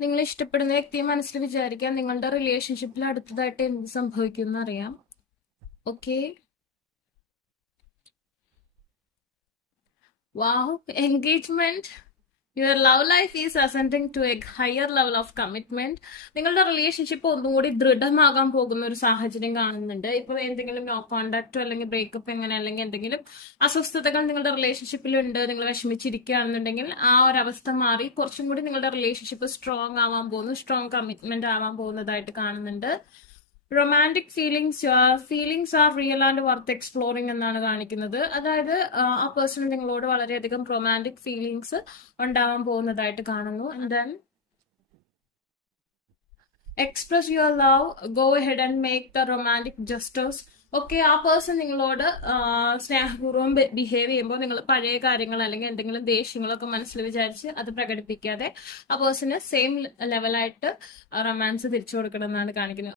നിങ്ങൾ ഇഷ്ടപ്പെടുന്ന വ്യക്തിയെ മനസ്സിൽ വിചാരിക്കാം. നിങ്ങളുടെ റിലേഷൻഷിപ്പിൽ അടുത്തതായിട്ട് എന്ത് സംഭവിക്കും എന്നറിയാം. Okay, wow, engagement. Your love life is ascending to a higher level of commitment. നിങ്ങളുടെ റിലേഷൻഷിപ്പ് ഒന്നുകൂടി ദൃഢമാകാൻ പോകുന്ന ഒരു സാഹചര്യം കാണുന്നുണ്ട്. ഇപ്പൊ എന്തെങ്കിലും നോ കോണ്ടാക്റ്റോ അല്ലെങ്കിൽ ബ്രേക്കപ്പ് എങ്ങനെ അല്ലെങ്കിൽ എന്തെങ്കിലും അസ്വസ്ഥതകൾ നിങ്ങളുടെ റിലേഷൻഷിപ്പിൽ ഉണ്ട്, നിങ്ങൾ വിഷമിച്ചിരിക്കുകയാണെന്നുണ്ടെങ്കിൽ ആ ഒരു അവസ്ഥ മാറി കുറച്ചും കൂടി നിങ്ങളുടെ റിലേഷൻഷിപ്പ് സ്ട്രോങ് ആവാൻ പോകുന്നു, സ്ട്രോങ് കമ്മിറ്റ്മെന്റ് ആവാൻ പോകുന്നതായിട്ട് കാണുന്നുണ്ട്. Romantic feelings are real and worth exploring എന്നാണ് കാണിക്കുന്നത്. അതായത് ആ പേഴ്സൺ നിങ്ങളോട് വളരെയധികം റൊമാൻറ്റിക് ഫീലിങ്സ് ഉണ്ടാവാൻ പോകുന്നതായിട്ട് കാണുന്നു. And then express your love, go head and make the romantic gestures. Okay, ആ പേഴ്സൺ നിങ്ങളോട് സ്നേഹപൂർവ്വം ബിഹേവ് ചെയ്യുമ്പോൾ നിങ്ങൾ പഴയ കാര്യങ്ങൾ അല്ലെങ്കിൽ എന്തെങ്കിലും ദേഷ്യങ്ങളൊക്കെ മനസ്സിൽ വിചാരിച്ച് അത് പ്രകടിപ്പിക്കാതെ ആ പേഴ്സണ് സെയിം ലെവലായിട്ട് റൊമാൻസ് തിരിച്ചു കൊടുക്കണം എന്നാണ് കാണിക്കുന്നത്.